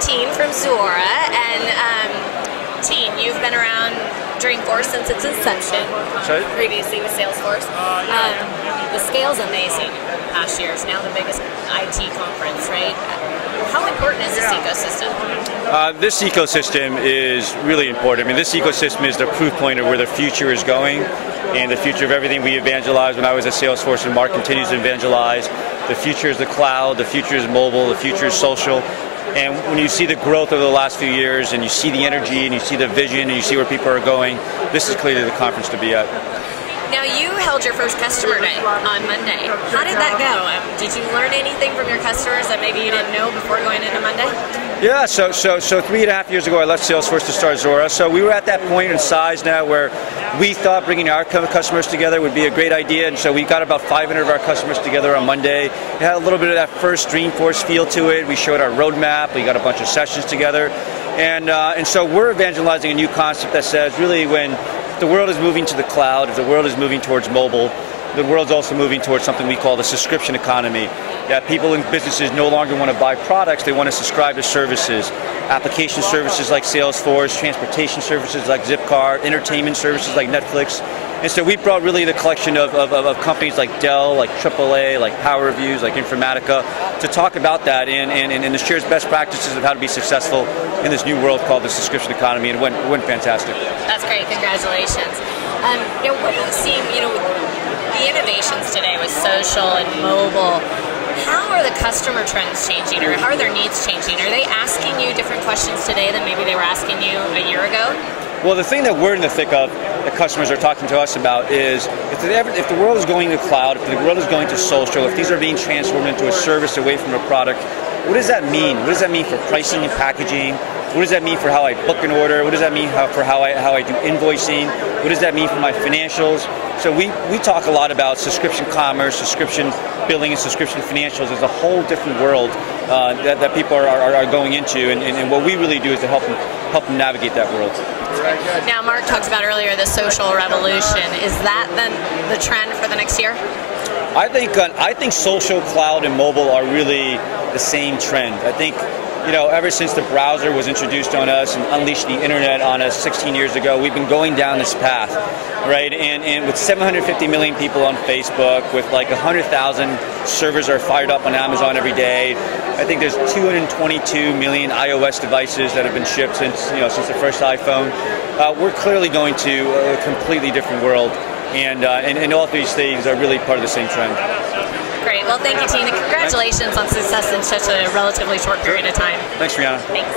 Tien from Zuora, and Tien, you've been around Dreamforce since its inception, previously with Salesforce. The scale's amazing in the past years, now the biggest IT conference, right? How important is this ecosystem? This ecosystem is really important. I mean, this ecosystem is the proof point of where the future is going and the future of everything we evangelized when I was at Salesforce, and Mark continues to evangelize. The future is the cloud, the future is mobile, the future is social. And when you see the growth over the last few years, and you see the energy, and you see the vision, and you see where people are going, this is clearly the conference to be at. Now, you held your first customer day on Monday. How did that go? Did you learn anything from your customers that maybe you didn't know before going into Monday? Yeah, so 3.5 years ago I left Salesforce to start Zuora. So we were at that point in size now where we thought bringing our customers together would be a great idea, and so we got about 500 of our customers together on Monday. It had a little bit of that first Dreamforce feel to it. We showed our roadmap, we got a bunch of sessions together, and so we're evangelizing a new concept that says really when the world is moving to the cloud, if the world is moving towards mobile, the world's also moving towards something we call the subscription economy. Yeah, people in businesses no longer want to buy products, they want to subscribe to services. Application services like Salesforce, transportation services like Zipcar, entertainment services like Netflix. And so we brought really the collection of companies like Dell, like AAA, like PowerViews, like Informatica, to talk about that and to share best practices of how to be successful in this new world called the subscription economy, and it went fantastic. That's great, congratulations. What do you see, the innovations today with social and mobile, how are the customer trends changing, or how are their needs changing? Are they asking you different questions today than maybe they were asking you a year ago? Well, the thing that we're in the thick of, that customers are talking to us about, is if the world is going to cloud, if the world is going to social, if these are being transformed into a service away from a product, what does that mean? What does that mean for pricing and packaging? What does that mean for how I book an order? What does that mean for how I do invoicing? What does that mean for my financials? So we talk a lot about subscription commerce, subscription billing, and subscription financials as a whole different world that people are going into, and what we really do is to help them navigate that world. Now, Mark talked about earlier the social revolution. Is that then the trend for the next year? I think social, cloud, and mobile are really the same trend. I think, ever since the browser was introduced on us and unleashed the internet on us 16 years ago, we've been going down this path, right? And with 750 million people on Facebook, with like 100,000 servers are fired up on Amazon every day, I think there's 222 million iOS devices that have been shipped since the first iPhone. We're clearly going to a completely different world, and all these things are really part of the same trend. Great. Well, thank you, Tina. Congratulations on success in such a relatively short period of time. Thanks, Rihanna. Thanks.